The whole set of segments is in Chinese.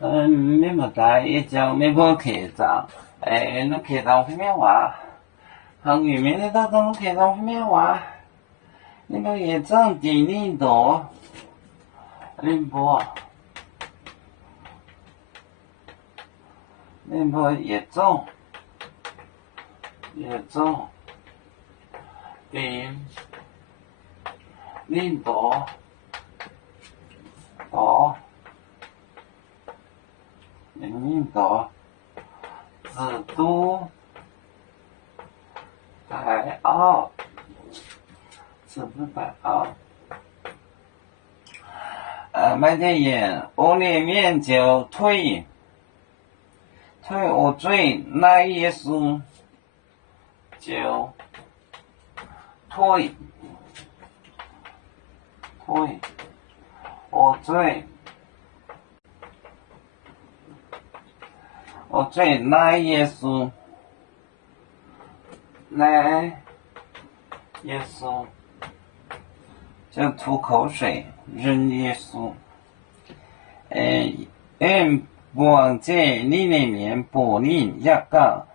你莫大一讲，你莫客长，你客长会咩话？行渔民你当中客长会咩话？你莫也长地领导，林波，林波也中，顶领导，领导，制度，代奥，制度代奥。买点盐，我里面就推我最那一书就推我最那一书就吐口水，扔耶稣。往这里面柏林一个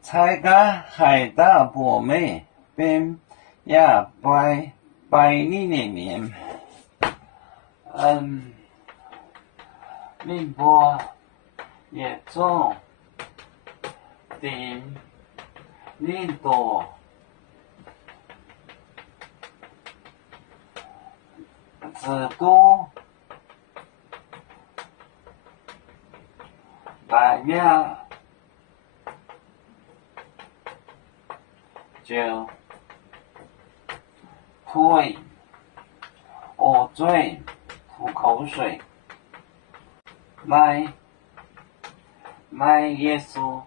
才个海大伯妹边呀白里面宁波也中顶领导制度代表就推我嘴吐口水卖耶稣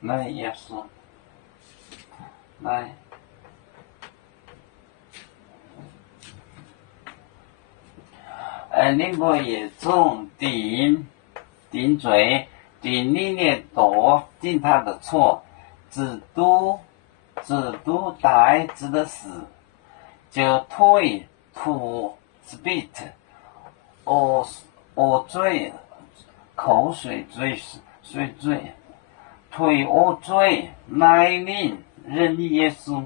卖耶稣卖宁波也中顶嘴顶你的多顶他的错制度代指的是就推吐 spit 我嘴口水水嘴推我嘴来临人耶稣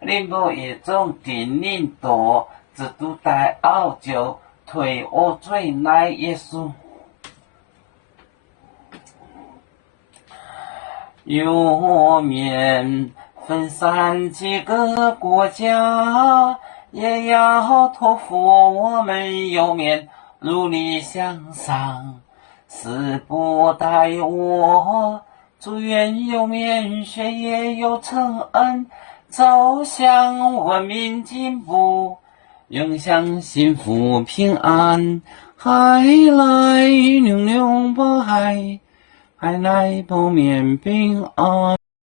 宁波也中顶领多制度代奥就推我嘴来耶稣有面分散几个国家，也要托付我们有面努力向上。死不待我，祝愿有面学业有成恩，走向文明进步，永享幸福平安。海来流流不海。海来不免平安。